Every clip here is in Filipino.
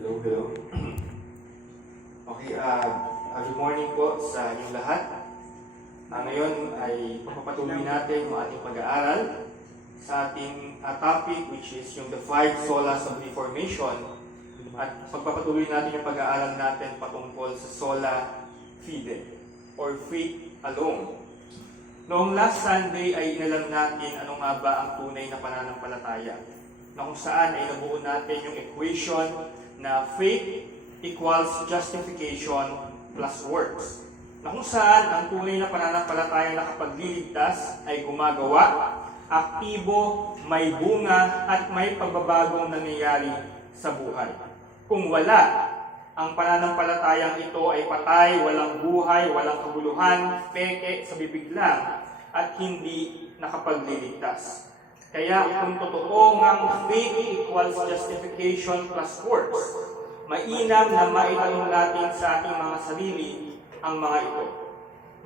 Hello, hello. Okay, good morning po sa inyong lahat. Ngayon ay papapatuloy natin ang ating pag-aaral sa ating topic, which is yung the five solas of Reformation. At pagpapatuloy natin yung pag-aaral natin patungkol sa sola fide or faith alone. Noong last Sunday ay inalam natin ano nga ba ang tunay na pananampalataya, na kung saan ay nabuo natin yung equation na faith equals justification plus works. Na kung saan ang tunay na pananampalataya na kapag liligtas ay gumagawa, aktibo, may bunga at may pagbabagong nangyayari sa buhay. Kung wala, ang pananampalatayang ito ay patay, walang buhay, walang kabuluhan, peke sa bibig lang at hindi nakapagliligtas. Kaya kung totoo ngang faith equals justification plus works, mainam na maitanong natin sa ating mga sarili ang mga ito.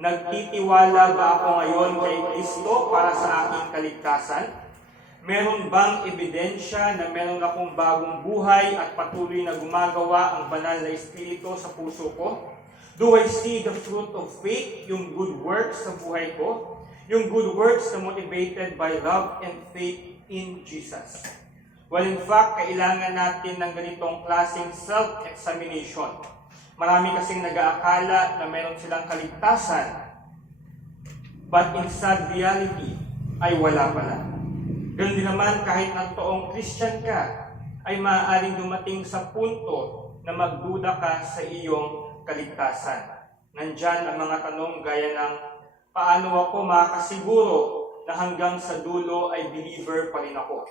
Nagtitiwala ba ako ngayon kay Kristo para sa aking kaligtasan? Meron bang ebidensya na meron akong bagong buhay at patuloy na gumagawa ang banal na Espiritu sa puso ko? Do I see the fruit of faith, yung good works sa buhay ko? Yung good works na motivated by love and faith in Jesus. Well, in fact, kailangan natin ng ganitong klaseng self-examination. Marami kasing nag-aakala na meron silang kaligtasan, but in sad reality, ay wala pala. Ganun din naman, kahit ng toong Christian ka, ay maaaring dumating sa punto na magduda ka sa iyong kaligtasan. Nandyan ang mga tanong gaya ng, paano ako makasiguro na hanggang sa dulo ay believer pa rin ako?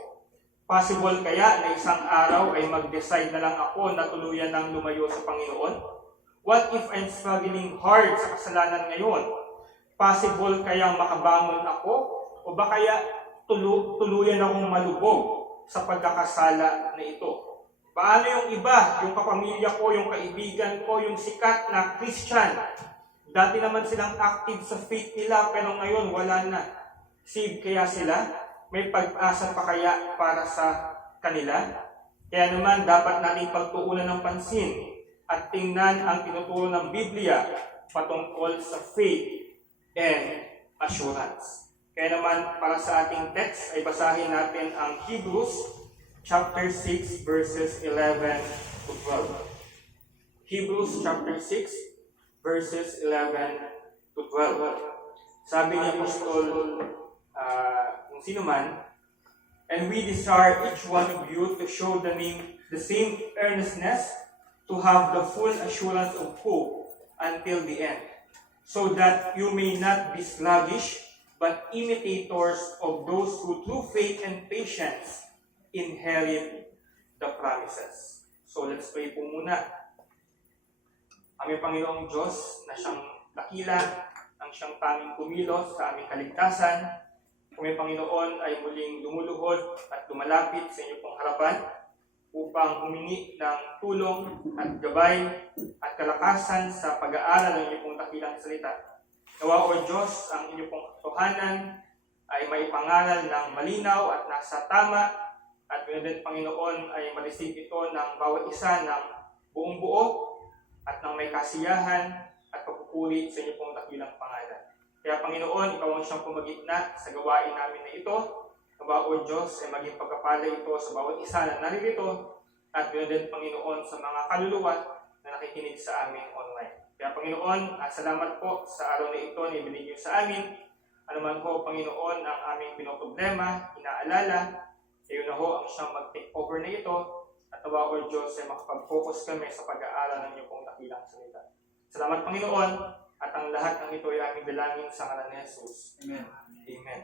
Possible kaya na isang araw ay mag-decide na lang ako na tuluyan ng lumayo sa Panginoon? What if I'm struggling hard sa kasalanan ngayon? Possible kayang makabangon ako? O ba kaya tuluyan akong malubog sa pagkakasala na ito? Paano yung iba, yung kapamilya ko, yung kaibigan ko, yung sikat na Christian? Dati naman silang active sa faith nila, pero ngayon wala na. Save kaya sila? May pag-asa pa kaya para sa kanila? Kaya naman dapat natin pagtuunan ng pansin at tingnan ang tinuturo ng Biblia patungkol sa faith and assurance. Kaya naman para sa ating text ay basahin natin ang Hebrews chapter 6 verses 11 to 12. Hebrews chapter 6 verses 11 to 12. Sabi ni Apostol, kung sino man, and we desire each one of you to show the same earnestness, to have the full assurance of hope until the end, so that you may not be sluggish, but imitators of those who through faith and patience inherit the promises. So let's pray po muna. Aming Panginoong Diyos na siyang dakila, ang siyang tanging kumilos sa aming kaligtasan, kami Panginoon ay muling lumuluhod at lumalapit sa inyo pong harapan upang humingi ng tulong at gabay at kalakasan sa pag-aaral ng inyong pong dakilang salita. Nawa o Diyos, ang inyong pong katotohanan ay maipangaral ng malinaw at nasa tama, at ganoon din Panginoon ay ma-receive ito ng bawat isa ng buong buo at ng may kasiyahan at pagpupuri sa inyo pong dakilang pangalan. Kaya Panginoon, Ikaw ang siyang pumagitna sa gawain namin na ito. Nawa o Diyos ay maging pagkapala ito sa bawat isa na naririto, at ganoon din Panginoon sa mga kaluluwa na nakikinig sa amin online. Kaya Panginoon, salamat po sa araw na ito na ibinigay niyo sa amin. Ano man po Panginoon ang aming pinoproblema, inaalala, kayo na ho ang siyang mag-take over na ito. At nawa o Diyos ay makapag-focus kami sa pag-aaral ng iyong pong dakilang salita. Salamat Panginoon, at ang lahat ng ito ay aming dalangin sa ngalan ni Jesus. Amen. Amen.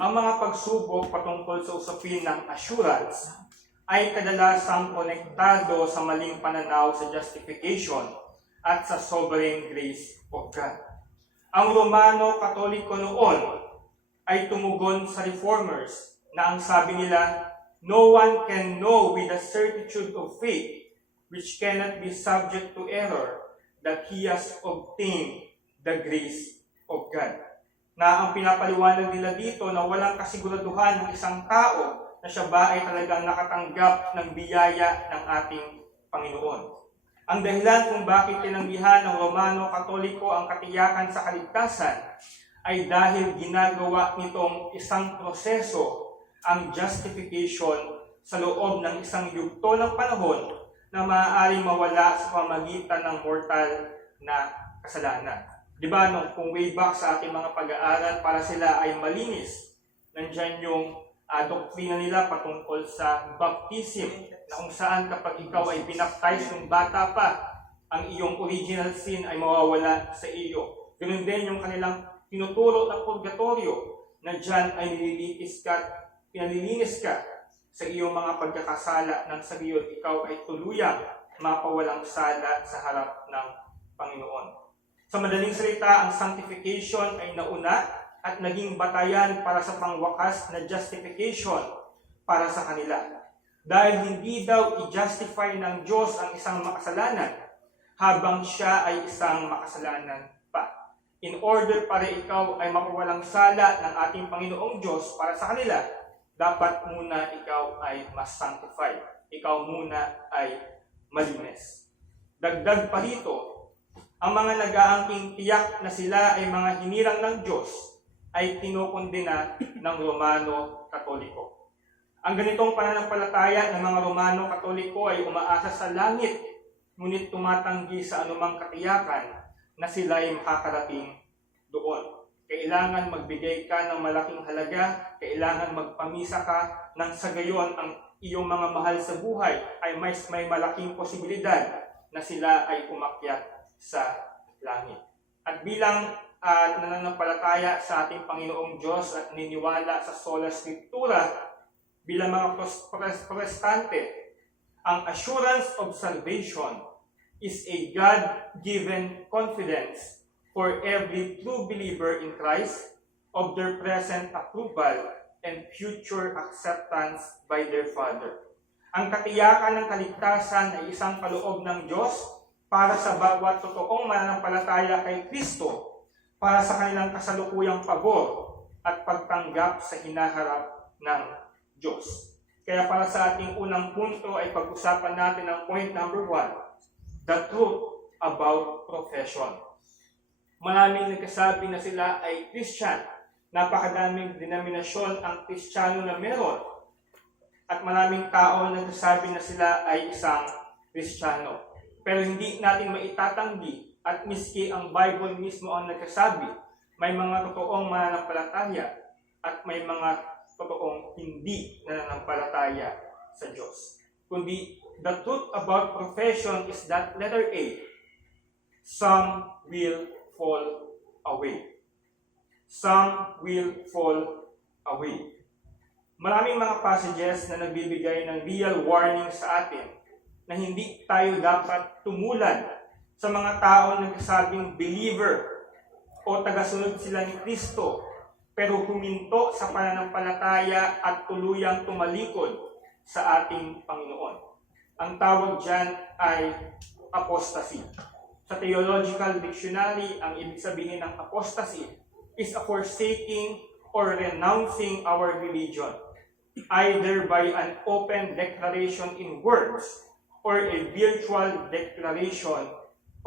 Ang mga pagsubok patungkol sa usapin ng assurance ay kadalasang konektado sa maling pananaw sa justification at sa sovereign grace of God. Ang Romano Katoliko noon ay tumugon sa Reformers na ang sabi nila, no one can know with the certitude of faith, which cannot be subject to error, that he has obtained the grace of God. na ang pinapaliwanag nila dito na walang kasiguraduhan ng isang tao na siya ba ay talagang nakatanggap ng biyaya ng ating Panginoon. Ang dahilan kung bakit tinanggihan ng Romano Katoliko ang katiyakan sa kaligtasan ay dahil ginagawa nitong isang proseso ang justification sa loob ng isang yugto ng panahon na maaaring mawala sa pamagitan ng mortal na kasalanan. Di ba, kung way back sa ating mga pag-aaral para sila ay malinis, nandyan yung doktrina nila patungkol sa baptism, na kung saan kapag ikaw ay binaptize ng bata pa, ang iyong original sin ay mawawala sa iyo. Ganun din yung kanilang tinuturo na purgatorio, na dyan ay pinalilinis ka sa iyong mga pagkakasala ng sa iyo ikaw ay tuluyang mapawalang sala sa harap ng Panginoon. Sa madaling salita, ang sanctification ay nauna at naging batayan para sa pangwakas na justification para sa kanila. Dahil hindi daw i-justify ng Diyos ang isang makasalanan habang siya ay isang makasalanan pa. In order para ikaw ay mapawalang sala ng ating Panginoong Diyos para sa kanila, dapat muna ikaw ay mas sanctified. Ikaw muna ay malinis. Dagdag pa rito, ang mga nag-aangking tiyak na sila ay mga hinirang ng Diyos ay kinukondena ng Romano Katoliko. Ang ganitong pananampalataya ng mga Romano Katoliko ay umaasa sa langit, ngunit tumatanggi sa anumang katiyakan na sila ay makakarating doon. Kailangan magbigay ka ng malaking halaga, kailangan magpamisa ka nang sa gayon ang iyong mga mahal sa buhay ay may malaking posibilidad na sila ay umakyat sa langit. At bilang nananampalataya sa ating Panginoong Diyos at niniwala sa sola scriptura, bilang mga protestante, ang assurance of salvation is a God-given confidence for every true believer in Christ of their present approval and future acceptance by their Father. Ang katiyakan ng kaligtasan ay isang kaloob ng Diyos para sa bawat totoong mananampalataya kay Kristo, para sa kanilang kasalukuyang pabor at pagtanggap sa hinaharap ng Diyos. Kaya para sa ating unang punto ay pag-usapan natin ang point number 1, the truth about profession. Maraming nagsasabi na sila ay Christian. Napakadaming denominasyon ang Kristiyano na meron. At maraming tao nagsasabi na sila ay isang Kristiyano. Pero hindi natin maitatanggi at miski ang Bible mismo ang nagsasabi, may mga totoong mananampalataya at may mga totoong hindi nananampalataya sa Diyos. Kundi the truth about profession is that letter A, some will fall away. Some will fall away. Maraming mga passages na nagbibigay ng real warning sa atin na hindi tayo dapat tumulad sa mga tao na nagsasabing believer o tagasunod sila ni Kristo, pero huminto sa pananampalataya at tuluyang tumalikod sa ating Panginoon. Ang tawag dyan ay apostasy. Sa Theological Dictionary, ang ibig sabihin ng apostasy is a forsaking or renouncing our religion, either by an open declaration in words or a virtual declaration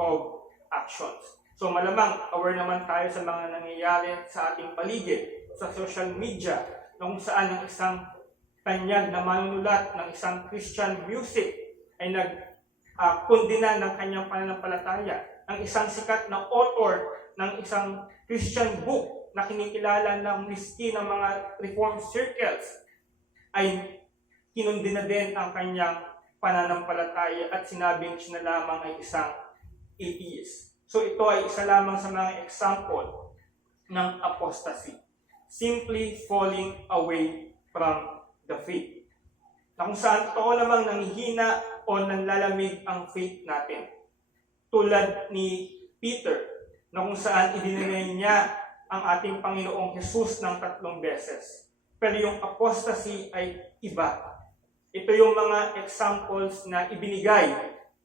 of actions. So malamang aware naman tayo sa mga nangyayari sa ating paligid, sa social media, kung saan ang isang tanyag na manunulat ng isang Christian music ay nagkondena ng kanyang pananampalataya. Ang isang sikat na author ng isang Christian book na kinikilala ng miski ng mga reform circles ay kinondena din ang kanyang pananampalataya at sinabing siya na lamang ay isang atheist. So ito ay isa lamang sa mga example ng apostasy. Simply falling away from the faith. Na kung saan totoo namang nanghihina o nanlalamig ang faith natin. Tulad ni Peter, na kung saan idinigay niya ang ating Panginoong Jesus ng 3 beses. Pero yung apostasy ay iba. Ito yung mga examples na ibinigay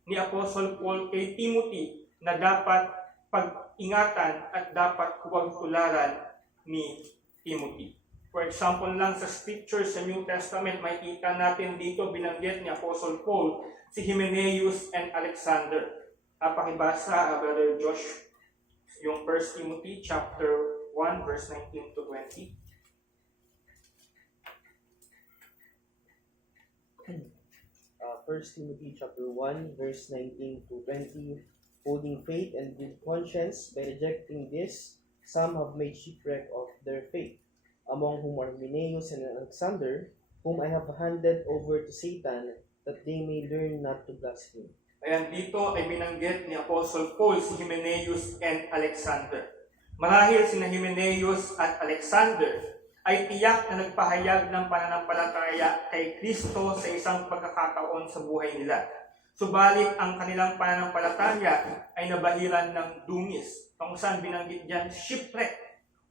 ni Apostle Paul kay Timothy na dapat pag-ingatan at dapat huwag tularan ni Timothy. For example lang sa scriptures sa New Testament, makikita natin dito binanggit ni Apostle Paul si Hymenaeus and Alexander. Pakibasa, Brother Josh, yung 1 Timothy chapter 1 verse 19 to 20. First Timothy chapter 1 verse 19 to 20. Holding faith and good conscience, by rejecting this, some have made shipwreck of their faith, among whom are Hymenaeus and Alexander, whom I have handed over to Satan, that they may learn not to blaspheme. Ayan, dito ay binanggit ni Apostle Paul si Hymenaeus and Alexander. Marahil sina Hymenaeus at Alexander ay tiyak na nagpahayag ng pananampalataya kay Kristo sa isang pagkakataon sa buhay nila. Subalit ang kanilang pananampalataya ay nabahiran ng dungis, kung saan binanggit diyan shipwreck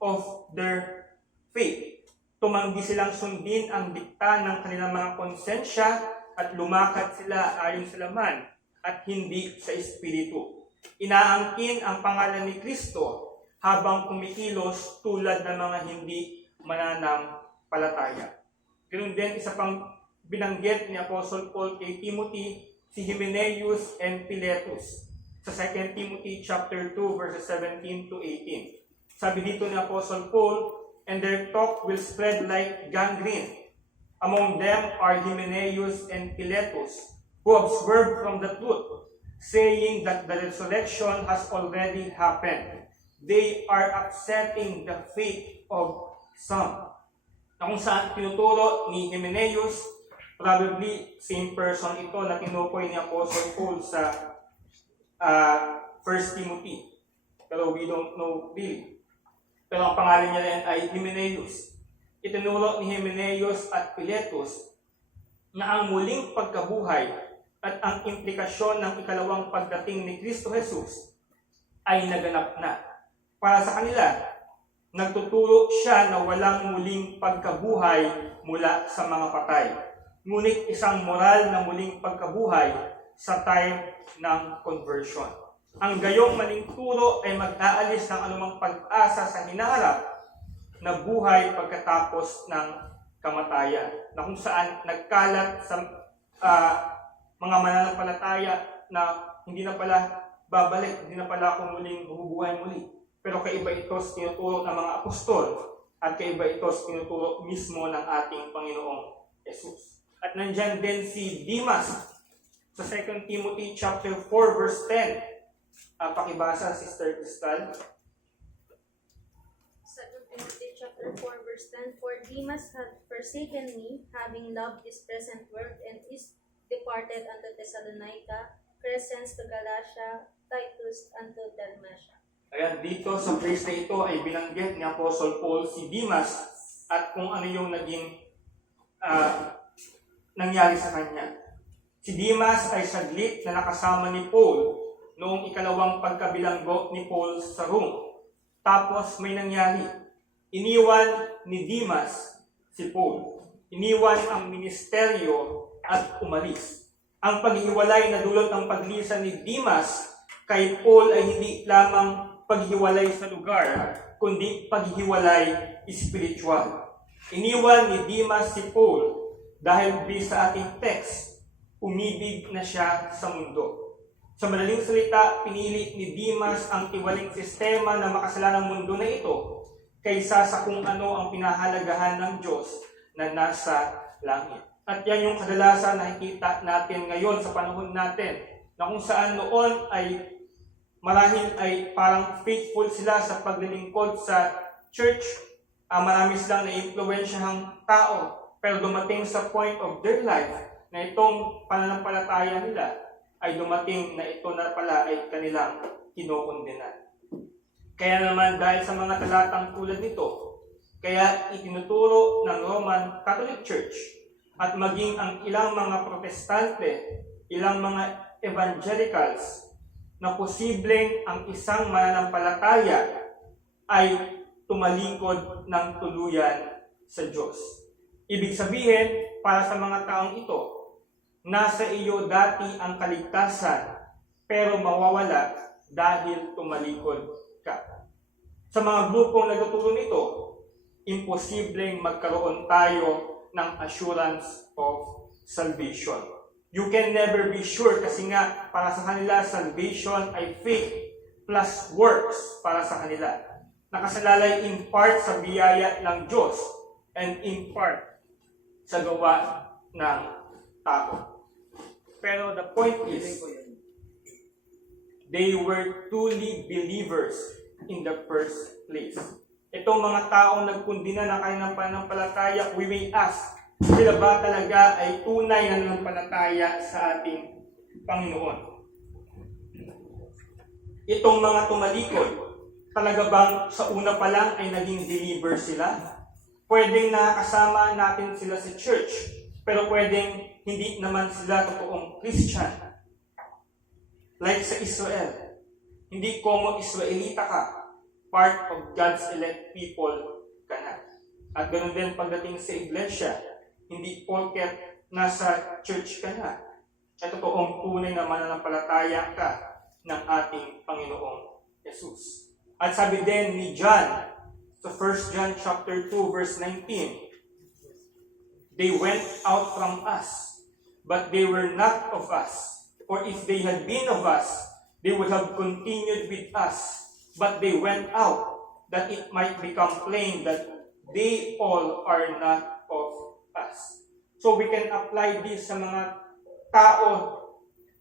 of their faith. Tumanggi silang sundin ang dikta ng kanilang mga konsensya at lumakad sila ayon sa laman at hindi sa espiritu. Inaangkin ang pangalan ni Kristo habang kumikilos tulad ng mga hindi mananampalataya. Ganoon din, isa pang binanggit ni Apostle Paul kay Timothy, si Hymenaeus and Philetus sa 2 Timothy chapter 2 verses 17 to 18. Sabi dito ni Apostle Paul, and their talk will spread like gangrene. Among them are Hymenaeus and Philetus, who have swerved from the truth, saying that the resurrection has already happened. They are upsetting the faith of some. Na kung saan tinuturo ni Hymenaeus, probably same person ito na tinukoy ni Apostle Paul sa 1 Timothy. Pero we don't know really. Pero ang pangalan niya rin ay Hymenaeus. Itinuro ni Hymenaeus at Philetus na ang muling pagkabuhay at ang implikasyon ng ikalawang pagdating ni Kristo Jesus ay naganap na. Para sa kanila, nagtuturo siya na walang muling pagkabuhay mula sa mga patay. Ngunit isang moral na muling pagkabuhay sa time ng conversion. Ang gayong maling turo ay mag-aalis ng anumang pag-asa sa hinaharap na buhay pagkatapos ng kamatayan. Na kung saan nagkalat sa mga mananampalataya na hindi na pala babalik, hindi na pala ako muling bubuhay muli. Pero kaiba ito sa tinuturo ng mga apostol at kaiba ito sa tinuturo mismo ng ating Panginoong Jesus. At nandyan din si Demas sa 2 Timothy chapter 4 verse 10. Pakibasa, Sister Crystal. 2 Timothy chapter 4 verse 10. For Demas had forsaken me, having loved this present world, and is departed unto Thessalonica, Crescens to Galatia, Titus unto Dalmatia. Ayan, dito sa place na ito ay binanggit ni Apostle Paul si Demas at kung ano yung naging nangyari sa kanya. Si Demas ay saglit na nakasama ni Paul noong ikalawang pagkabilanggo ni Paul sa Rome. Tapos may nangyari. Iniwan ni Demas si Paul. Iniwan ang ministeryo at umalis. Ang paghiwalay na dulot ng paglisan ni Demas kay Paul ay hindi lamang paghiwalay sa lugar, kundi paghiwalay spiritual. Iniwan ni Demas si Paul dahil sa ating text, umibig na siya sa mundo. Sa madaling salita, pinili ni Demas ang tiwaling sistema ng makasalanang mundo na ito kaysa sa kung ano ang pinahalagahan ng Diyos na nasa langit. At yan yung kadalasan nakikita natin ngayon sa panahon natin, na kung saan noon ay marahil ay parang faithful sila sa paglilingkod sa church. Marami silang na-influensyahang tao. Pero dumating sa point of their life na itong pananampalataya nila ay dumating na ito na pala ay kanilang kinukondenan. Kaya naman dahil sa mga talatang tulad nito, kaya itinuturo ng Roman Catholic Church at maging ang ilang mga protestante, ilang mga evangelicals, na posibleng ang isang mananampalataya ay tumalingkod ng tuluyan sa Diyos. Ibig sabihin, para sa mga taong ito, nasa iyo dati ang kaligtasan, pero mawawala dahil tumalikod ka. Sa mga grupong nagtuturo nito, imposibleng magkaroon tayo ng assurance of salvation. You can never be sure kasi nga para sa kanila, salvation ay faith plus works para sa kanila. Nakasalalay in part sa biyaya ng Diyos and in part sa gawa ng tao. Pero the point is, they were truly believers in the first place. Itong mga taong nagkundina ng kanilang pananampalataya, we may ask, sila ba talaga ay tunay na nanampalataya sa ating Panginoon? Itong mga tumalikod, talaga bang sa una pa lang ay naging believer sila? Pwedeng nakakasama natin sila sa church, pero pwedeng hindi naman sila totoong Christian. Like sa Israel, hindi como Israelita ka, part of God's elect people ka na. At ganoon din pagdating sa iglesia, hindi porket nasa church ka na, at totoong tunay na mananampalataya ka ng ating Panginoong Jesus. At sabi din ni John, sa 1 John chapter 2 verse 19, they went out from us, but they were not of us. For if they had been of us, they would have continued with us. But they went out, that it might become plain that they all are not of us. So we can apply this sa mga tao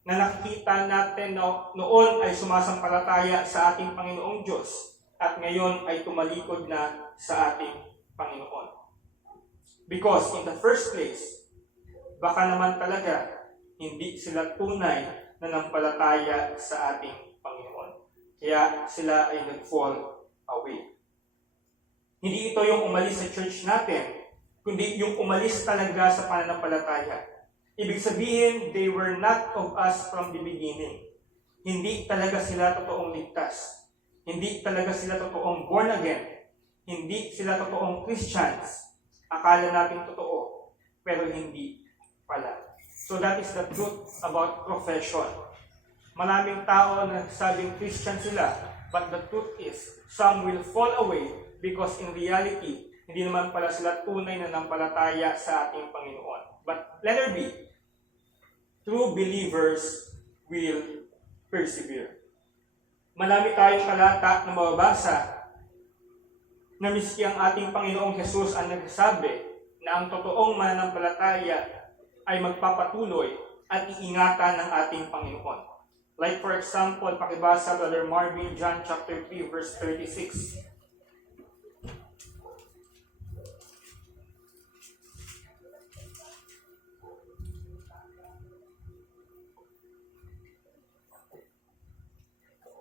na nakikita natin na noon ay sumasampalataya sa ating Panginoong Diyos at ngayon ay tumalikod na sa ating Panginoon. Because in the first place, baka naman talaga hindi sila tunay na nampalataya sa ating Panginoon. Kaya sila ay nag-fall away. Hindi ito yung umalis sa church natin, kundi yung umalis talaga sa pananampalataya. Ibig sabihin, they were not of us from the beginning. Hindi talaga sila totoong ligtas. Hindi talaga sila totoong born again. Hindi sila totoong Christians. Akala natin totoo, pero hindi pala. So that is the truth about profession. Maraming tao na sabing Christian sila, but the truth is, some will fall away because in reality, hindi naman pala sila tunay na nampalataya sa ating Panginoon. But letter B, true believers will persevere. Marami tayong talata na mababasa na miski ang ating Panginoong Jesus ang nagsasabi na ang totoong mananampalataya ay magpapatuloy at iingatan ng ating Panginoon. Like for example, pakibasa Brother Marvin, John chapter 3 verse 36.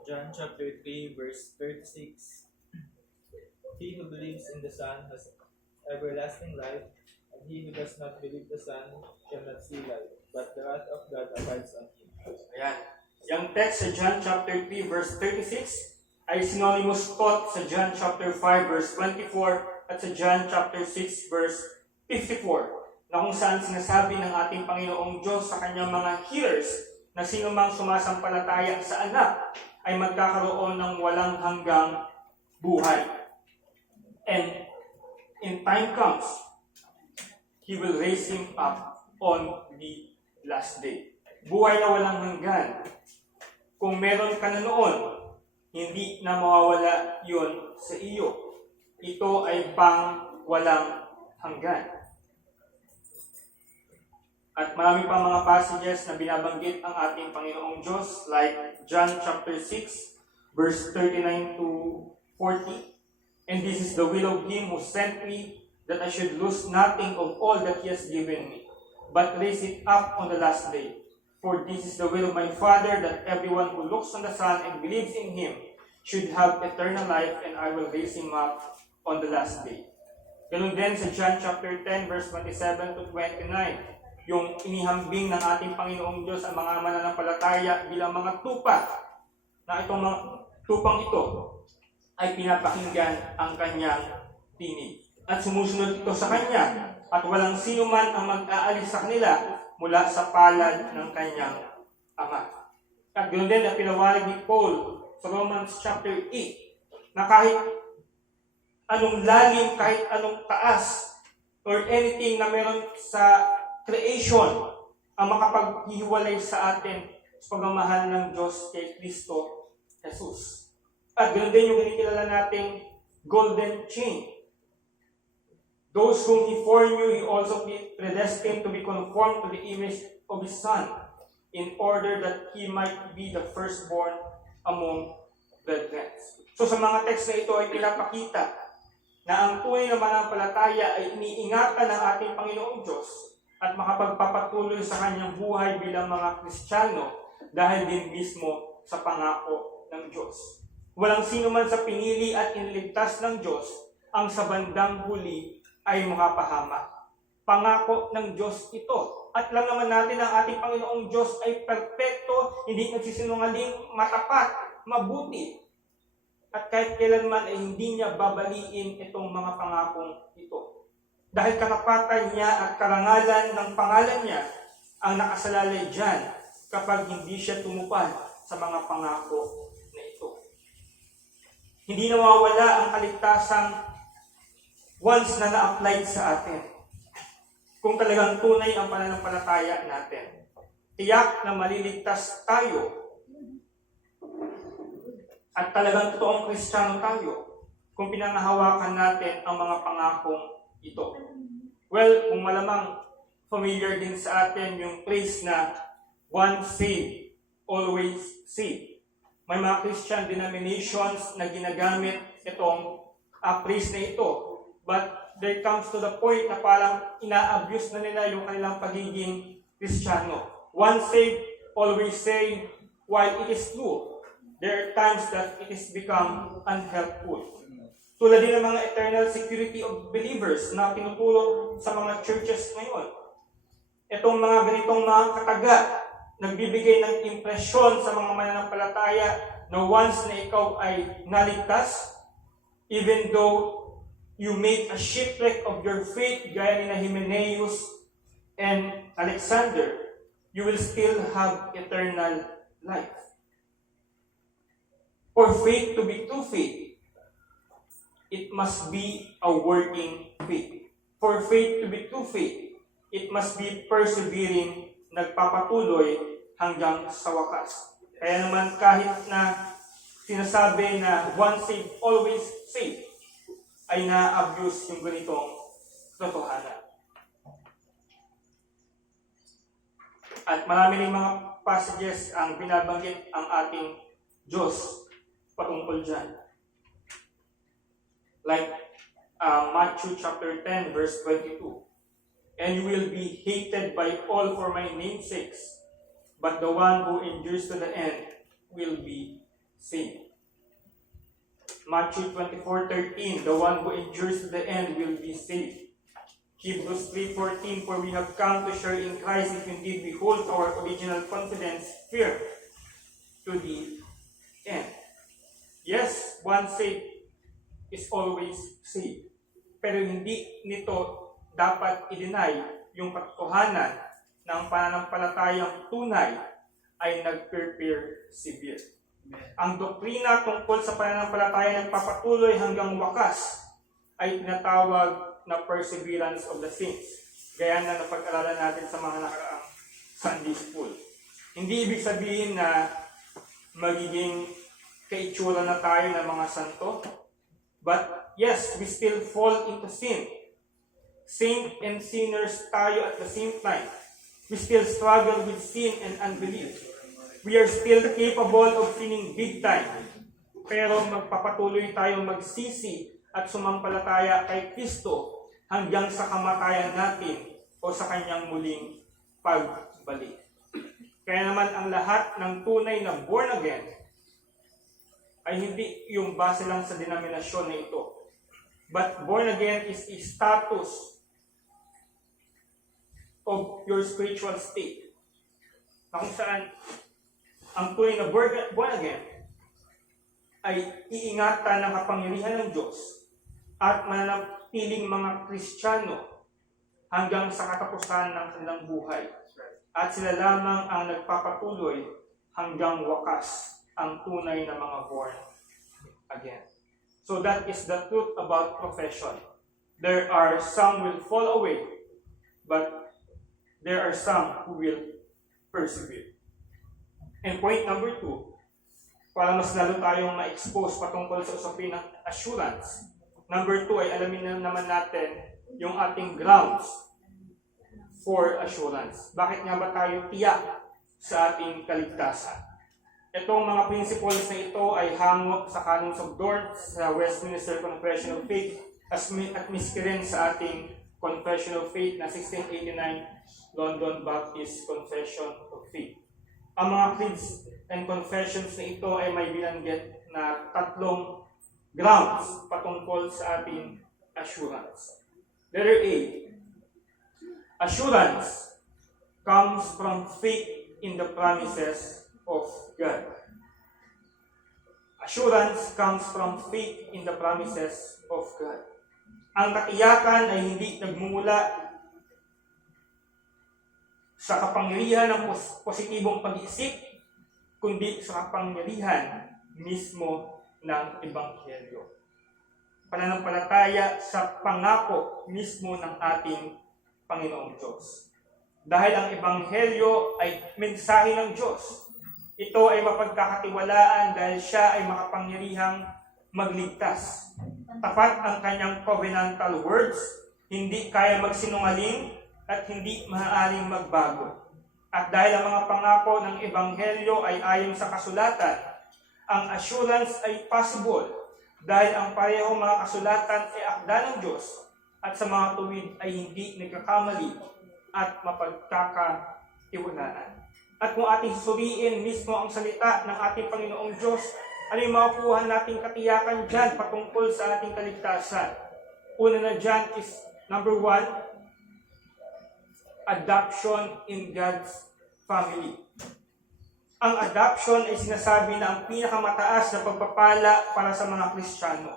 John chapter 3 verse 36. He who believes in the Son has everlasting life, and he who does not believe the Son shall not see life, but the wrath of God abides on him. Ayan. Yung text sa John chapter 3 verse 36 ay synonymous thought sa John chapter 5 verse 24 at sa John chapter 6 verse 54 na kung saan sinasabi ng ating Panginoong Diyos sa kanyang mga hearers na sino mang sumasampalataya sa anak ay magkakaroon ng walang hanggang buhay. And in time comes, He will raise him up on the last day. Buhay na walang hanggan. Kung meron ka na noon, hindi na mawawala yun sa iyo. Ito ay pang walang hanggan. At marami pa mga passages na binabanggit ang ating Panginoong Diyos, like John chapter 6, verse 39 to 40. And this is the will of Him who sent me, that I should lose nothing of all that He has given me, but raise it up on the last day. For this is the will of my Father, that everyone who looks on the Son and believes in Him should have eternal life, and I will raise him up on the last day. Ganun din sa John chapter 10, verse 27 to 29, yung inihambing ng ating Panginoong Diyos ang mga mananampalataya bilang mga tupa, na itong mga tupang ito ay pinapakinggan ang kanyang tinig. At sumusunod ito sa kanya, at walang sino man ang mag-aalis sa kanila mula sa palad ng kanyang Ama. At ganoon din ang pinawalig ni Paul sa Romans chapter 8, na kahit anong lalim, kahit anong taas, or anything na meron sa creation ang makapaghiwalay sa atin sa pagmamahal ng Diyos kay Kristo Jesus. At ganoon din yung kinikilala nating golden chain. Those whom He foreknew, He also predestined to be conformed to the image of His Son, in order that He might be the firstborn among brethren. So sa mga text na ito ay pinapakita na ang tunay na mananampalataya ay iniingatan ng ating Panginoong Diyos at makapagpapatuloy sa kanyang buhay bilang mga Kristiyano dahil din mismo sa pangako ng Diyos. Walang sino man sa pinili at iniligtas ng Diyos ang sa bandang huli ay makapahamak. Pangako ng Diyos ito. At lang naman natin ang ating Panginoong Diyos ay perpekto, hindi nagsisinungaling, matapat, mabuti. At kahit kailanman ay hindi niya babaliin itong mga pangakong ito. Dahil katapatan niya at karangalan ng pangalan niya ang nakasalalay dyan kapag hindi siya tumupad sa mga pangako na ito. Hindi nawawala ang kaligtasang once na na-applied sa atin. Kung talagang tunay ang pananampalataya natin. Tiyak na maliligtas tayo at talagang totoong Kristiyano tayo kung pinangahawakan natin ang mga pangakong ito. Well, kung malamang familiar din sa atin yung phrase na once saved, always saved. May mga Christian denominations na ginagamit itong phrase na ito. But there comes to the point na parang ina-abuse na nila yung kanilang pagiging Kristiyano. Once saved, always saved. While it is true, there are times that it has become unhelpful. Tulad din ng mga eternal security of believers na tinutulong sa mga churches ngayon. Itong mga ganitong mga kataga, nagbibigay ng impresyon sa mga mananampalataya na once na ikaw ay naligtas, even though you make a shipwreck of your faith, gaya ni na Hymenaeus and Alexander, you will still have eternal life. For faith to be true faith, it must be a working faith. For faith to be true faith, it must be persevering, nagpapatuloy hanggang sa wakas. Kaya naman kahit na sinasabi na once saved, always saved, ay na-abuse yung ganitong totohanan. At marami rin mga passages ang binabanggit ang ating Diyos patungkol dyan. Like Matthew chapter 10 verse 22. And you will be hated by all for my name's sake, but the one who endures to the end will be saved. Matthew 24:13, the one who endures to the end will be saved. Hebrews 3:14, for we have come to share in Christ if indeed we hold our original confidence firm to the end. Yes, one saved is always saved. Pero hindi nito dapat i-deny yung katotohanan ng pananampalatayang tunay ay nag-persevere. Ang doktrina tungkol sa pananampalataya ng papatuloy hanggang wakas ay tinatawag na perseverance of the saints. Gaya na napag-aralan natin sa mga nakaraang Sunday School. Hindi ibig sabihin na magiging kaitsura na tayo ng mga santo. But yes, we still fall into sin. Saint and sinners tayo at the same time. We still struggle with sin and unbelief. We are still capable of sinning big time. Pero magpapatuloy tayong magsisi at sumampalataya kay Kristo hanggang sa kamatayan natin o sa kanyang muling pagbalik. Kaya naman ang lahat ng tunay na born again ay hindi yung base lang sa denominasyon na ito. But born again is a status of your spiritual state. Na kung saan ang tunay na born again ay iingatan ng kapangyarihan ng Diyos at mananatiling mga Kristiyano hanggang sa katapusan ng kanilang buhay. At sila lamang ang nagpapatuloy hanggang wakas ang tunay na mga born again. So that is the truth about profession. There are some will fall away, but there are some who will persevere. And point number 2, para mas lalo tayong ma-expose patungkol sa usapin ng assurance. Number 2 ay alamin na naman natin yung ating grounds for assurance. Bakit nga ba tayo tiyak sa ating kaligtasan? Itong mga principles na ito ay hango sa Canons of Dort, sa Westminster Confession of Faith, at miski rin sa ating Confession of Faith na 1689 London Baptist Confession of Faith. Ang mga creeds and confessions na ito ay may binanggit na 3 grounds patungkol sa ating assurance. Letter A, assurance comes from faith in the promises of God. Assurance comes from faith in the promises of God. Ang katiyakan ay hindi nagmumula sa kapangyarihan ng positibong pag-iisip, kundi sa kapangyarihan mismo ng Ebanghelyo. Pananampalataya sa pangako mismo ng ating Panginoong Diyos. Dahil ang Ebanghelyo ay mensahe ng Diyos. Ito ay mapagkakatiwalaan dahil siya ay makapangyarihang magligtas. Tapat ang kanyang covenantal words, hindi kaya magsinungaling at hindi maaaring magbago. At dahil ang mga pangako ng Ebanghelyo ay ayon sa kasulatan, ang assurance ay possible dahil ang parehong mga kasulatan ay akda ng Diyos at sa mga tuwid ay hindi nagkakamali at mapagkakatiwalaan. At kung ating susuriin mismo ang salita ng ating Panginoong Diyos, ano yung makukuha nating katiyakan dyan patungkol sa ating kaligtasan? Una na dyan is, number 1, adoption in God's family. Ang adoption ay sinasabi na ang pinakamataas na pagpapala para sa mga Kristiyano.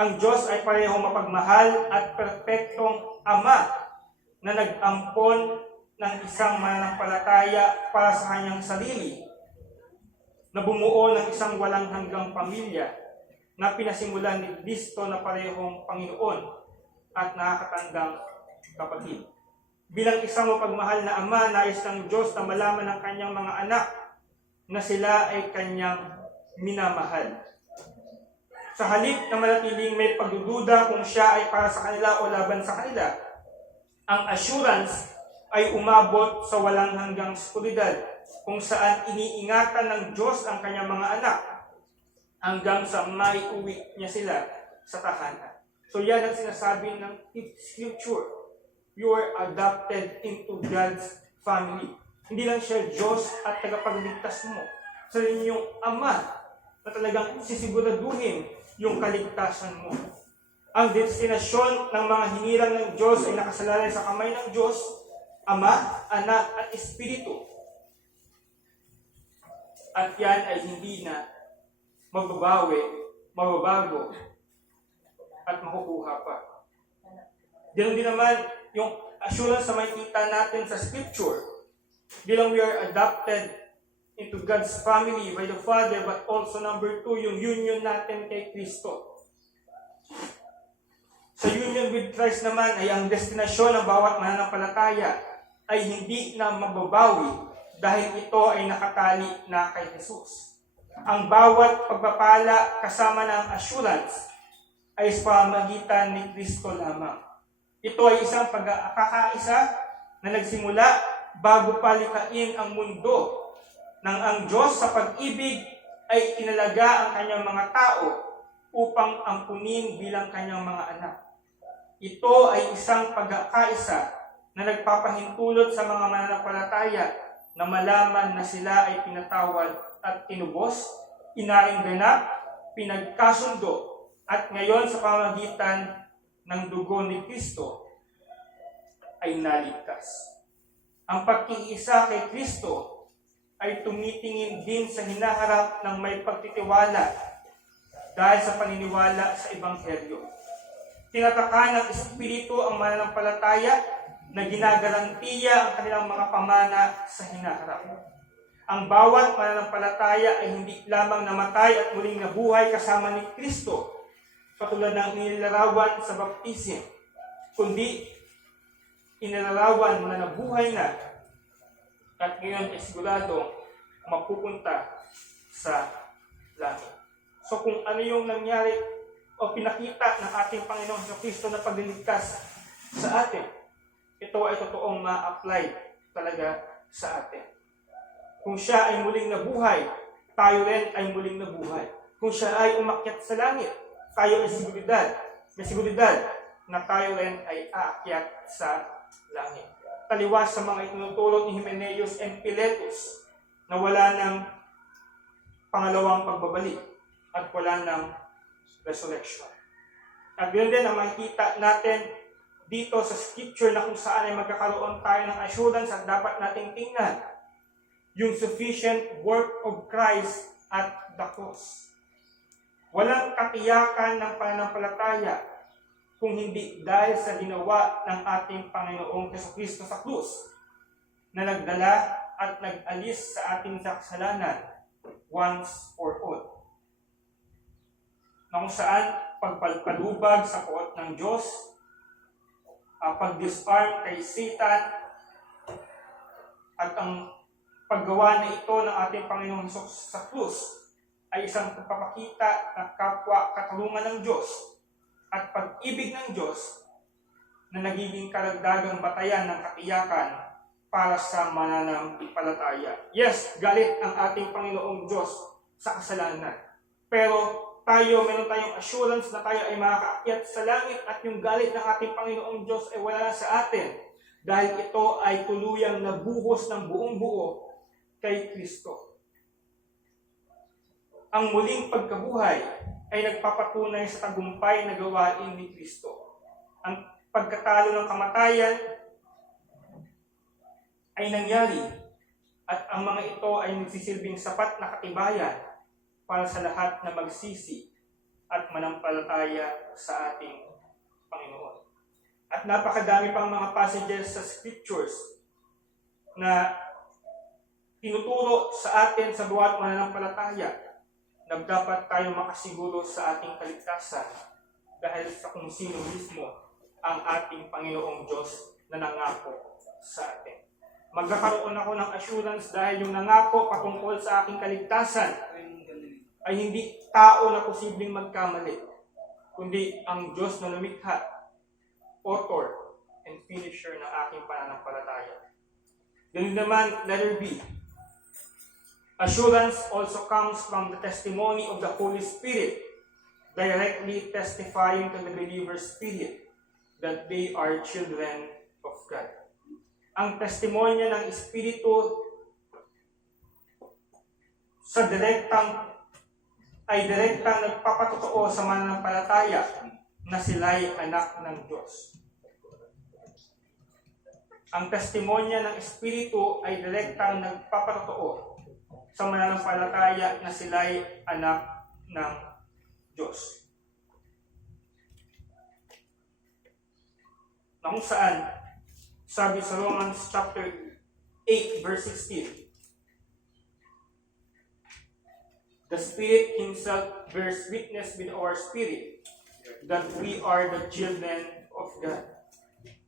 Ang Diyos ay parehong mapagmahal at perpektong Ama na nag-ampon ng isang mananampalataya para sa kanyang sarili, na bumuo ng isang walang hanggang pamilya na pinasimulan ni Kristo na parehong Panginoon at nakakatandang kapatid. Bilang isang mapagmahal na Ama, nais ng Diyos na malaman ng kanyang mga anak na sila ay kanyang minamahal. Sa halip na manatiling may pagdududa kung siya ay para sa kanila o laban sa kanila, ang assurance ay umabot sa walang hanggang seguridad kung saan iniingatan ng Diyos ang kanyang mga anak hanggang sa maiuwi niya sila sa tahanan. So yan ang sinasabi ng Scripture. You are adopted into God's family. Hindi lang siya Diyos at tagapagligtas mo. Sa inyong Ama na talagang sisiguraduhin yung kaligtasan mo. Ang destinasyon ng mga hinirang ng Diyos ay nakasalalay sa kamay ng Diyos, Ama, Anak, at Espiritu. At yan ay hindi na mababago, at makukuha pa. Ganoon din naman yung assurance na makikita natin sa Scripture. Bilang we are adopted into God's family by the Father, but also number 2, yung union natin kay Kristo. Sa union with Christ naman ay ang destinasyon ng bawat mananampalataya ay hindi na mababawi dahil ito ay nakatali na kay Jesus. Ang bawat pagpapala kasama ng assurance ay sa pamamagitan ni Kristo lamang. Ito ay isang pagkakaisa na nagsimula bago palikain ang mundo nang ang Diyos sa pag-ibig ay kinalaga ang kanyang mga tao upang ampunin bilang kanyang mga anak. Ito ay isang pagkakaisa na nagpapahintulot sa mga mananampalataya na malaman na sila ay pinatawad at tinubos, inaring ganap, pinagkasundo, at ngayon sa pamamagitan ng dugo ni Kristo ay naligtas. Ang pagkiisa kay Kristo ay tumitingin din sa hinaharap ng may pagtitiwala dahil sa paniniwala sa Ebanghelyo. Tinataka ng Espiritu ang mananampalataya na ginagarantiya ang kanilang mga pamana sa hinaharap. Ang bawat mananampalataya ay hindi lamang namatay at muling nabuhay kasama ni Kristo, katulad ng inilarawan sa baptism, kundi inilarawan na nabuhay na at ngayon ay sigurado mapupunta sa langit. So kung ano yung nangyari o pinakita ng ating Panginoon Jesucristo na pagliligtas sa atin, ito ay totoong ma-apply talaga sa atin. Kung siya ay muling nabuhay, tayo rin ay muling nabuhay. Kung siya ay umakyat sa langit, tayo ay may seguridad na tayo rin ay aakyat sa langit. Taliwas sa mga itinutulot ni Hymenaeus and Philetus na wala ng pangalawang pagbabalik at wala ng resurrection. At yun din ang makikita natin dito sa scripture na kung saan ay magkakaroon tayo ng assurance at dapat nating tingnan yung sufficient work of Christ at the cross. Walang katiyakan ng pananampalataya kung hindi dahil sa ginawa ng ating Panginoong Jesucristo sa krus na nagdala at nag-alis sa ating kasalanan once for all. Na kung saan pagpalubag sa puot ng Diyos, pag-disarm kay Satan, at ang paggawa na ito ng ating Panginoong Hesus sa krus ay isang pagpapakita ng kapwa katarungan ng Diyos at pag-ibig ng Diyos na nagiging karagdagang batayan ng katiyakan para sa mananampalataya. Yes, galit ang ating Panginoong Diyos sa kasalanan. Pero meron tayong assurance na tayo ay makakaakyat sa langit at yung galit ng ating Panginoong Diyos ay wala na sa atin dahil ito ay tuluyang nabuhos ng buong buo kay Kristo. Ang muling pagkabuhay ay nagpapatunay sa tagumpay na gawain ni Kristo. Ang pagkatalo ng kamatayan ay nangyari at ang mga ito ay nagsisilbing sapat na katibayan para sa lahat na magsisi at manampalataya sa ating Panginoon. At napakadami pang mga passages sa scriptures na tinuturo sa atin sa bawat mananampalataya na dapat tayo makasiguro sa ating kaligtasan dahil sa kung sino mismo ang ating Panginoong Diyos na nangako sa atin. Magkakaroon ako ng assurance dahil yung nangako patungkol sa aking kaligtasan ay hindi tao na posibleng magkamali, kundi ang Diyos na lumikha, author and finisher ng aking pananampalataya. Ganun naman, letter B. Assurance also comes from the testimony of the Holy Spirit, directly testifying to the believer's spirit that they are children of God. Ang testimonya ng Espiritu ay direktang nagpapatotoo sa mananampalataya na sila'y anak ng Diyos. Ang testimonya ng Espiritu ay direktang nagpapatotoo sa mananampalataya na sila'y anak ng Diyos. Na kung saan, sabi sa Romans chapter 8 verse 16, the Spirit Himself bears witness with our spirit that we are the children of God.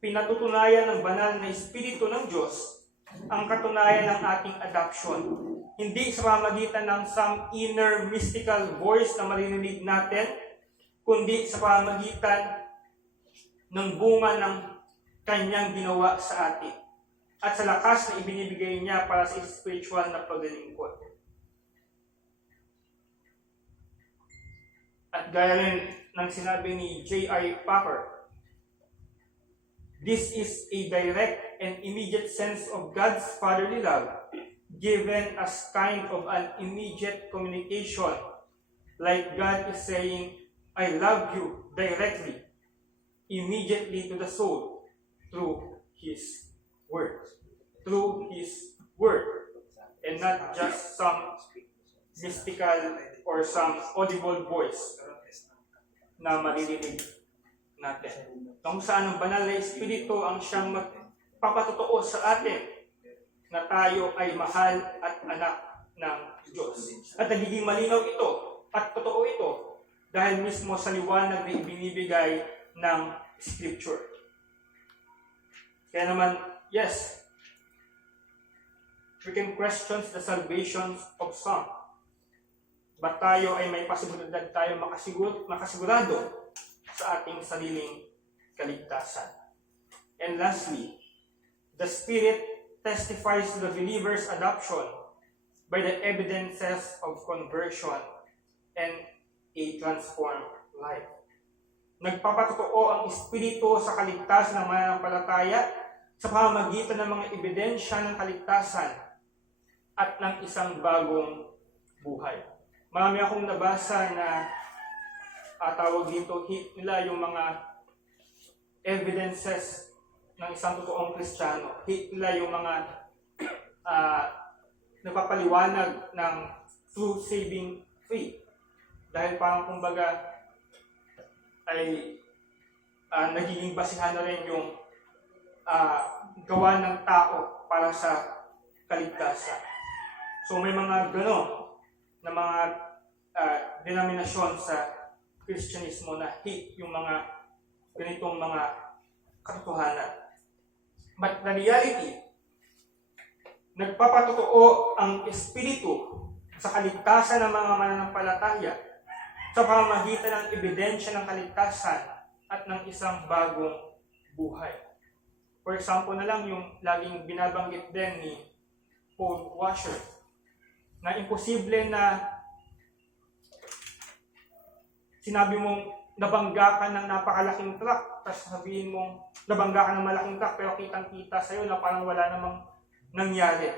Pinatutunayan ng banal na Espiritu ng Diyos ang katunayan ng ating adoption. Hindi sa pamamagitan ng some inner mystical voice na maririnig natin, kundi sa pamamagitan ng bunga ng Kanyang ginawa sa atin at sa lakas na ibinibigay niya para sa spiritual na paglilingkod. At gaya rin ng sinabi ni J.I. Packer, this is a direct and immediate sense of God's fatherly love given as kind of an immediate communication, like God is saying, I love you directly, immediately to the soul, through His Word. Through His Word. And not just some mystical or some audible voice na maririnig natin. Kung saan ang banal na Espiritu ang siyang magpapatotoo sa atin na tayo ay mahal at anak ng Diyos. At nagiging malinaw ito at totoo ito dahil mismo sa liwanag na ibinibigay ng Scripture. Kaya naman, yes, we can question the salvation of some. But tayo ay may posibilidad tayo makasigurado sa ating sariling kaligtasan. And lastly, the Spirit testifies to the believer's adoption by the evidences of conversion and a transformed life. Nagpapatotoo ang Espiritu sa kaligtasan ng mananampalataya sa pamamagitan ng mga ebidensya ng kaligtasan at ng isang bagong buhay. Marami akong nabasa na tawag dito, hit nila yung mga evidences ng isang totoong Kristiyano. Hit nila yung mga nagpapaliwanag ng true saving faith. Dahil parang kumbaga ay nagiging basihan na rin yung gawa ng tao para sa kaligtasan. So may mga gano'n na mga denominasyon sa Kristyanismo na hate yung mga ganitong mga katotohanan. But the reality, nagpapatotoo ang Espiritu sa kaligtasan ng mga mananampalataya sa pamamagitan ng ebidensya ng kaligtasan at ng isang bagong buhay. For example na lang yung laging binabanggit din ni Paul Washer na imposible na sinabi mong nabangga ka ng napakalaking truck, tapos sabihin mong nabangga ka ng malaking truck pero kitang-kita sa'yo na parang wala namang nangyari.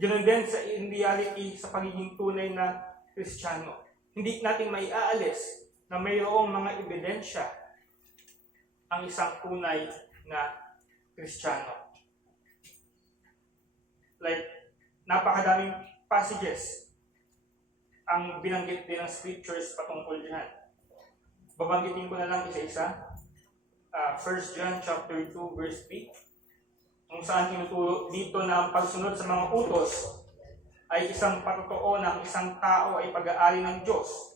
Ganoon din in reality sa pagiging tunay na Kristiyano. Hindi natin maiaalis na mayroong mga ebidensya ang isang tunay na Kristiyano. Like, napakadaming passages ang binanggit din ng Scriptures patungkol diyan. Babanggitin ko na lang isa-isa. 1 John chapter 2 verse 3, kung saan tinuturo dito na ang pagsunod sa mga utos ay isang patotoo na ang isang tao ay pag-aari ng Diyos.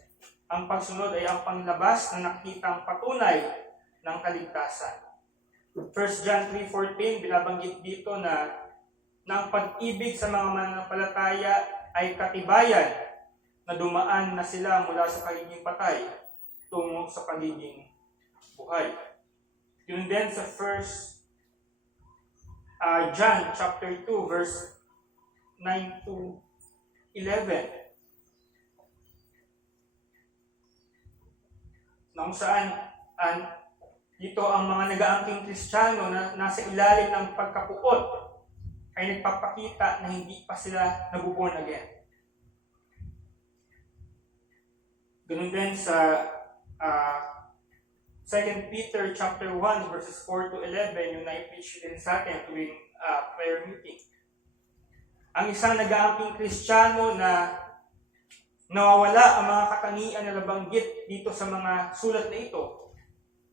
Ang pagsunod ay ang panglabas na nakitang patunay ng kaligtasan. 1 John 3:14, binabanggit dito na ang pag-ibig sa mga mananampalataya ay katibayan na dumaan na sila mula sa pagiging patay tungo sa pagiging buhay. Yun din sa 1 John chapter 2 verse 9 to 11. Kung saan dito ang mga nag-aangking Kristiyano na nasa ilalim ng pagkapuot ay nagpapakita na hindi pa sila nabuborn again. Ganun din sa 2 Peter chapter 1 verses 4 to 11 yung na-preach din sa atin tuwing prayer meeting. Ang isang nag-aangking Kristiyano na nawawala ang mga katangian na nabanggit dito sa mga sulat na ito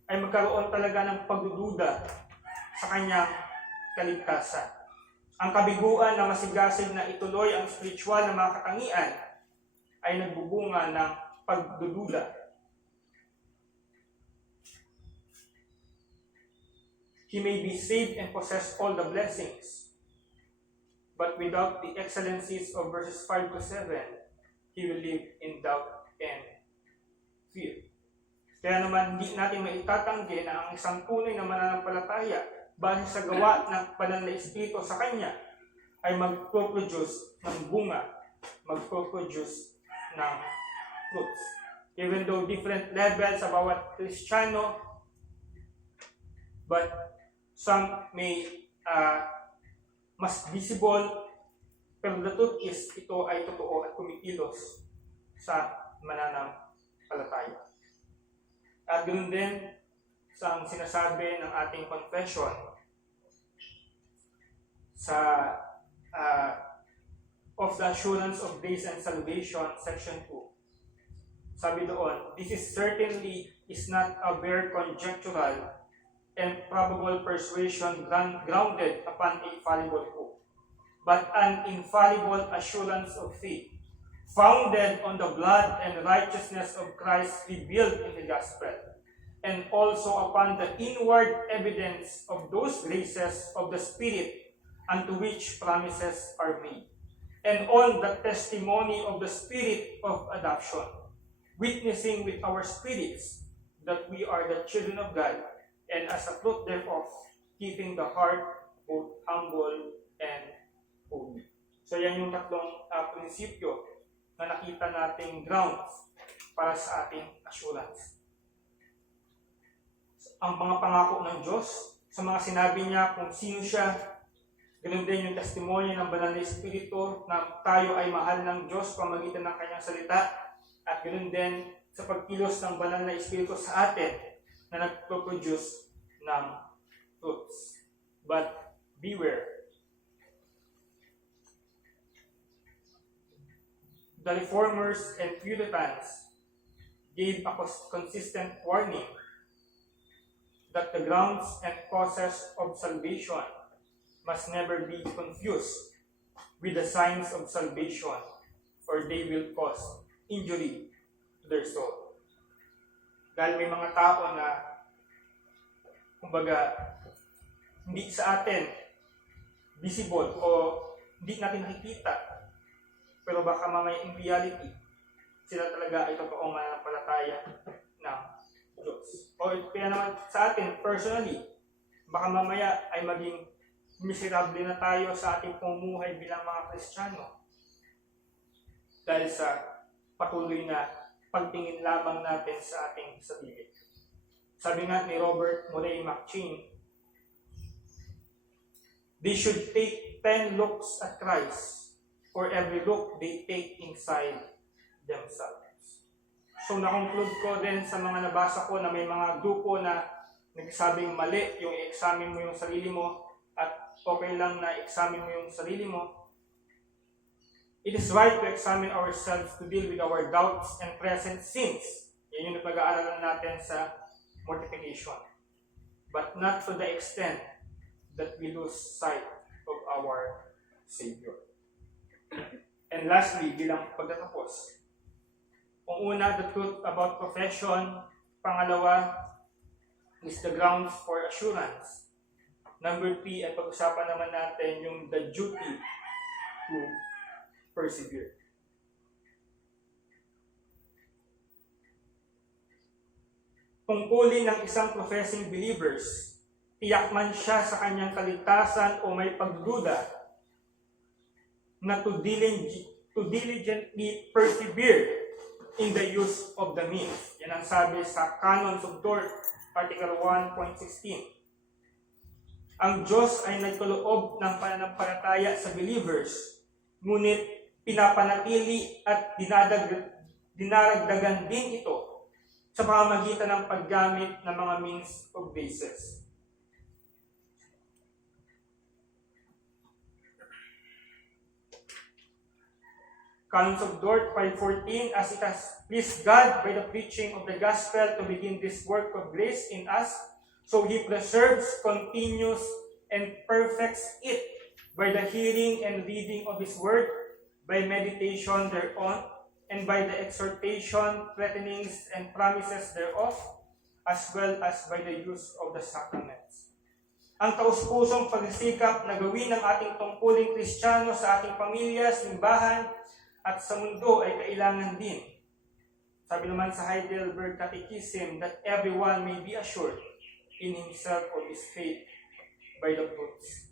ay magkaroon talaga ng pagdududa sa kanyang kaligtasan. Ang kabiguan na masigasig na ituloy ang spiritual na mga katangian ay nagbubunga ng pagdududa. He may be saved and possess all the blessings, but without the excellencies of verses 5 to 7, he will live in doubt and fear. Kaya naman, hindi natin maitatanggi na ang isang tunay na mananampalataya base sa gawa ng banal na Espiritu sa kanya ay mag-produce ng bunga, mag-produce ng fruits. Even though different levels sa bawat Kristiyano, but some may mas visible, pero the truth is, ito ay totoo at kumikilos sa mananampalataya. At ganoon din sa sinasabi ng ating confession sa of the assurance of grace and salvation, section 2. Sabi doon, this is certainly is not a bare conjectural and probable persuasion grounded upon a fallible hope, but an infallible assurance of faith, founded on the blood and righteousness of Christ revealed in the gospel, and also upon the inward evidence of those graces of the Spirit unto which promises are made, and on the testimony of the Spirit of adoption, witnessing with our spirits that we are the children of God, and as a fruit thereof, keeping the heart both humble and holy. So yan yung tatlong prinsipyo na nakita nating grounds para sa ating assurance. Ang mga pangako ng Diyos, sa mga sinabi niya kung sino siya, ganun din yung testimonya ng Banal na Espiritu na tayo ay mahal ng Diyos pamagitan ng kanyang salita, at ganun din sa pagkilos ng Banal na Espiritu sa atin na nagpo-produce ng fruits. But beware. The Reformers and Puritans gave a consistent warning that the grounds and causes of salvation must never be confused with the signs of salvation, or they will cause injury to their soul. Dahil may mga tao na, kumbaga, hindi sa atin visible o hindi natin nakikita, pero baka mamaya in reality, sila talaga ay totoong mananampalataya ng Diyos. O kaya naman sa atin, personally, baka mamaya ay maging miserable na tayo sa ating pamumuhay bilang mga Kristiyano dahil sa patuloy na pagtingin lamang natin sa ating sarili. Sabi nga ni Robert Murray McCheyne, they should take 10 looks at Christ for every look they take inside themselves. So na-conclude ko din sa mga nabasa ko na may mga grupo na nagsabing mali yung i-examine mo yung sarili mo at okay lang na i-examine mo yung sarili mo. It is right to examine ourselves to deal with our doubts and present sins. Yan yung napag-aaralan natin sa mortification. But not to the extent that we lose sight of our Savior. And lastly, bilang pagtatapos, kung una, the truth about profession. Pangalawa is the grounds for assurance. Number 3, ay pag-usapan naman natin yung the duty to persevere. Tungkulin ng isang professing believers, tiyak man siya sa kanyang kaligtasan o may pagduda, na to diligently persevere in the use of the means. Yan ang sabi sa Canons of Dort, Article 1.16. Ang Diyos ay nagkaloob ng pananampalataya sa believers, ngunit pinapanatili at dinaragdagan din ito sa pamamagitan ng paggamit ng mga means of graces. Canons of Dort 5.14, as it has pleased God by the preaching of the gospel to begin this work of grace in us, so He preserves, continues, and perfects it by the hearing and reading of His word, by meditation thereon, and by the exhortation, threatenings, and promises thereof, as well as by the use of the sacraments. Ang taus-pusong pagsisikap na gawin ng ating tungkuling Kristiyano sa ating pamilya, simbahan, at sa mundo ay kailangan din. Sabi naman sa Heidelberg Catechism that everyone may be assured in himself of his faith by the fruits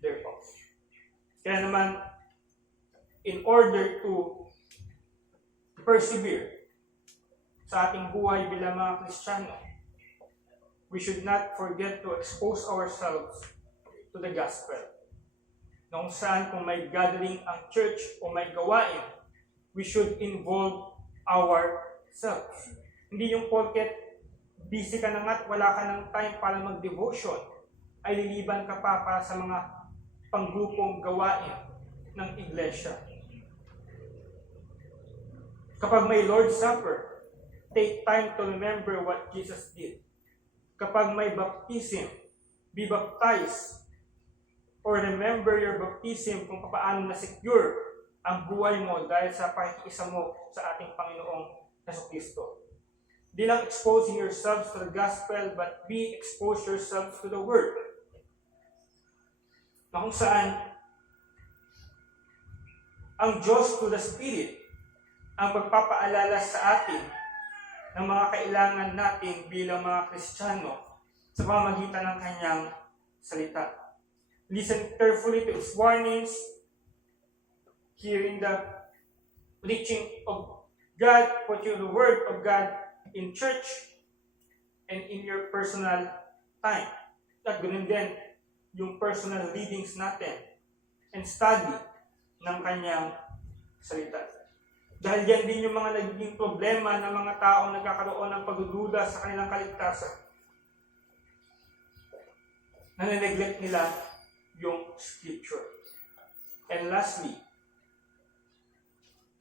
thereof. Kaya naman, in order to persevere sa ating buhay bilang mga Kristiyano, we should not forget to expose ourselves to the gospel. Kung saan kung may gathering ang church o may gawain, we should involve ourselves. Hindi yung porket busy ka na nga't wala ka ng time para mag-devotion, ay liliban ka pa para sa mga panggrupong gawain ng iglesia. Kapag may Lord's Supper, take time to remember what Jesus did. Kapag may baptism, be baptized or remember your baptism kung paano na-secure ang buhay mo dahil sa pakikiisa mo sa ating Panginoong Jesucristo. Di lang exposing yourselves to the gospel, but be expose yourselves to the word. Na kung saan ang Diyos to the Spirit ang magpapaalala sa atin ng mga kailangan natin bilang mga Kristiyano sa pamamagitan ng kanyang salita. Listen carefully to its warnings, hearing the preaching of God, putting the word of God in church and in your personal time. At ganoon din yung personal readings natin and study ng kanyang salita. Dahil yan din yung mga nagiging problema ng mga taong nagkakaroon ng pagdududa sa kanilang kaligtasan. Nanineglect nila yung scripture. And lastly,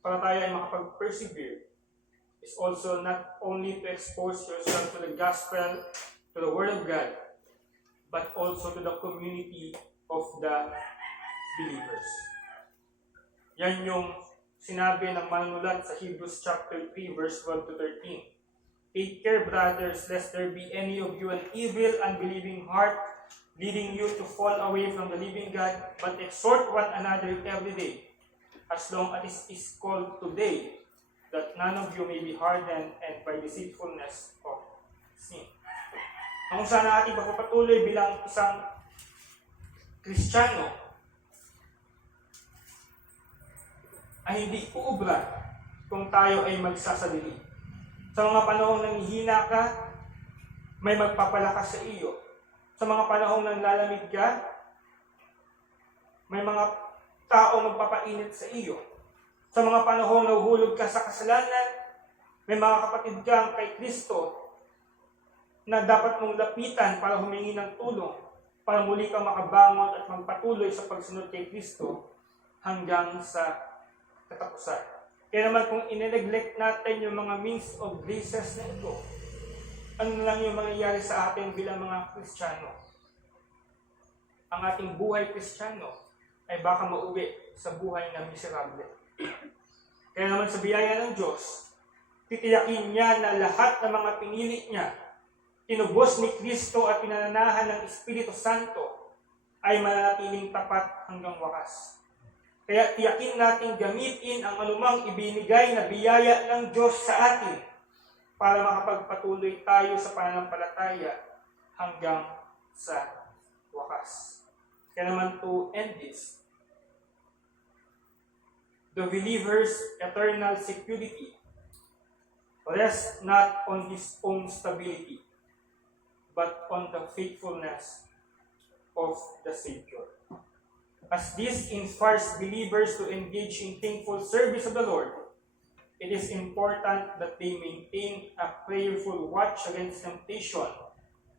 para tayo ay makapag-persevere, is also not only to expose yourself to the gospel, to the word of God, but also to the community of the believers. Yan yung sinabi ng manunulat sa Hebrews chapter 3, verse 12 to 13. Take care, brothers, lest there be any of you an evil, unbelieving heart, leading you to fall away from the living God, but exhort one another every day, as long as it is called today, that none of you may be hardened and by deceitfulness of sin. Kung saan ating pagpapatuloy bilang isang Kristiyano ay hindi uubra kung tayo ay magsasalili. Sa mga panahong nanghihina ka, may magpapalakas sa iyo. Sa mga panahong nanlalamig ka, may mga tao magpapainit sa iyo. Sa mga panahong nahuhulog ka sa kasalanan, may mga kapatid kang kay Kristo na dapat mong lapitan para humingi ng tulong, para muli kang makabangon at magpatuloy sa pagsunod kay Kristo hanggang sa katapusan. Kaya naman kung ine-neglect natin yung mga means of graces na ito, ano lang yung mangyayari sa atin bilang mga Kristiyano? Ang ating buhay Kristiyano ay baka mauwi sa buhay na miserable. Kaya naman sa biyaya ng Diyos, titiyakin niya na lahat ng mga pinili niya, tinubos ni Kristo at pinananahan ng Espiritu Santo, ay mananatiling tapat hanggang wakas. Kaya tiyakin natin gamitin ang anumang ibinigay na biyaya ng Diyos sa atin para makapagpatuloy tayo sa pananampalataya hanggang sa wakas. Kaya naman to end this, the believer's eternal security rests not on his own stability, but on the faithfulness of the Savior. As this inspires believers to engage in thankful service of the Lord, it is important that they maintain a prayerful watch against temptation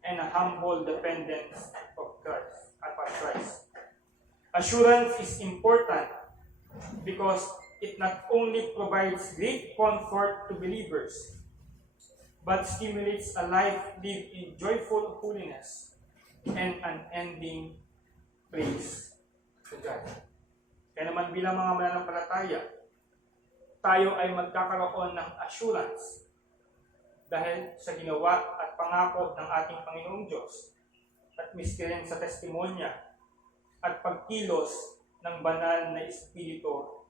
and a humble dependence upon Christ. Assurance is important because it not only provides great comfort to believers, but stimulates a life lived in joyful holiness and unending praise to God. Kaya naman bilang mga mananampalataya, tayo ay magkakaroon ng assurance dahil sa ginawa at pangako ng ating Panginoong Diyos at miski rin sa testimonya at pagkilos ng banal na Espiritu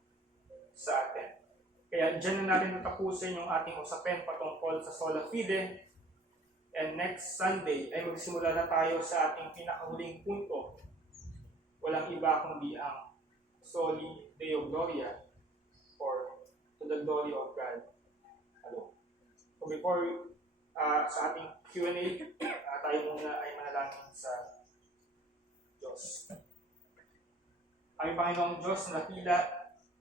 sa atin. Kaya dyan na natin natapusin yung ating usapin patungkol sa Sola Fide, and next Sunday ay magsimula na tayo sa ating pinakahuling punto. Walang iba kundi ang Soli Deo Gloria, or to the glory of God alone. So before sa ating Q&A, tayo muna ay manalangin sa Diyos. Aming Panginoong Diyos na dakila,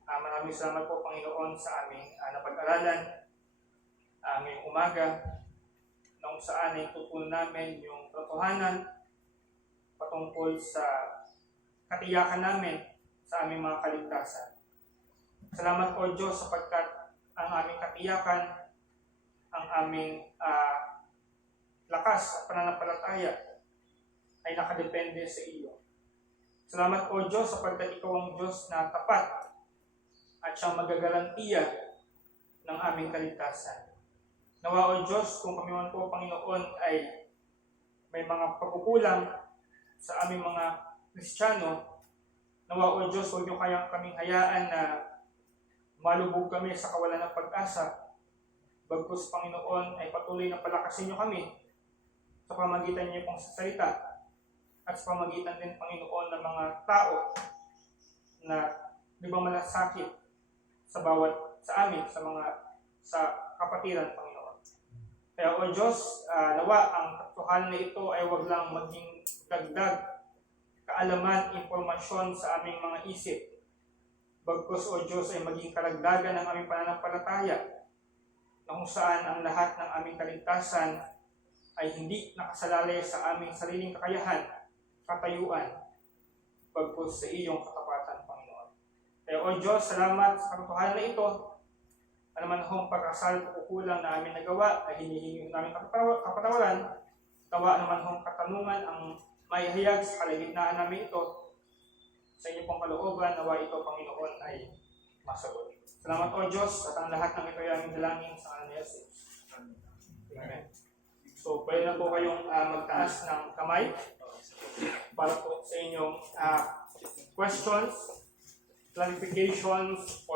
maraming salamat po Panginoon sa aming napag-aralan ngayong umaga, na kung saan ay tutunan namin yung katotohanan patungkol sa katiyakan namin sa aming mga kaligtasan. Salamat po Diyos sapagkat ang aming katiyakan, ang aming lakas at pananampalataya ay nakadepende sa iyo. Salamat po Diyos sapagkat ikaw ang Diyos na tapat at siyang magagarantiya ng aming kaligtasan. Nawa o Diyos, kung kami man po, Panginoon, ay may mga pagkukulang sa aming mga Kristiyano, nawa o Diyos, huwag niyo kayang kaming hayaan na malubog kami sa kawalan ng pag-asa. Bagkus, Panginoon, ay patuloy na palakasin niyo kami sa pamagitan niyo pong salita at sa pamagitan din, Panginoon, ng mga tao na di ba malasakit sa amin, sa kapatiran, Panginoon. Kaya o Diyos, nawa ang katotohanan na ito ay wag lang maging dagdag kaalaman, impormasyon sa aming mga isip. Bagkus o Diyos ay maging karagdagan ng aming pananampalataya na kung saan ang lahat ng aming kaligtasan ay hindi nakasalalay sa aming sariling kakayahan, katayuan, bagkus sa iyong katapatan, Panginoon. Kaya o Diyos, salamat sa katotohanan na ito. Ano man hong pagkasal o kukulang na aming nagawa ay hinihingi namin kapatawaran, tawa naman hong katanungan ang maihayag sa kalagitnaan namin ito. Sa inyo pong kalooban, nawa ito, Panginoon, ay masagot. Salamat o Diyos at ang lahat ng ito ay aming dalangin sa ngalan ni Jesus. Amen. So, pwede na po kayong magtaas ng kamay para po sa inyong questions, clarifications, or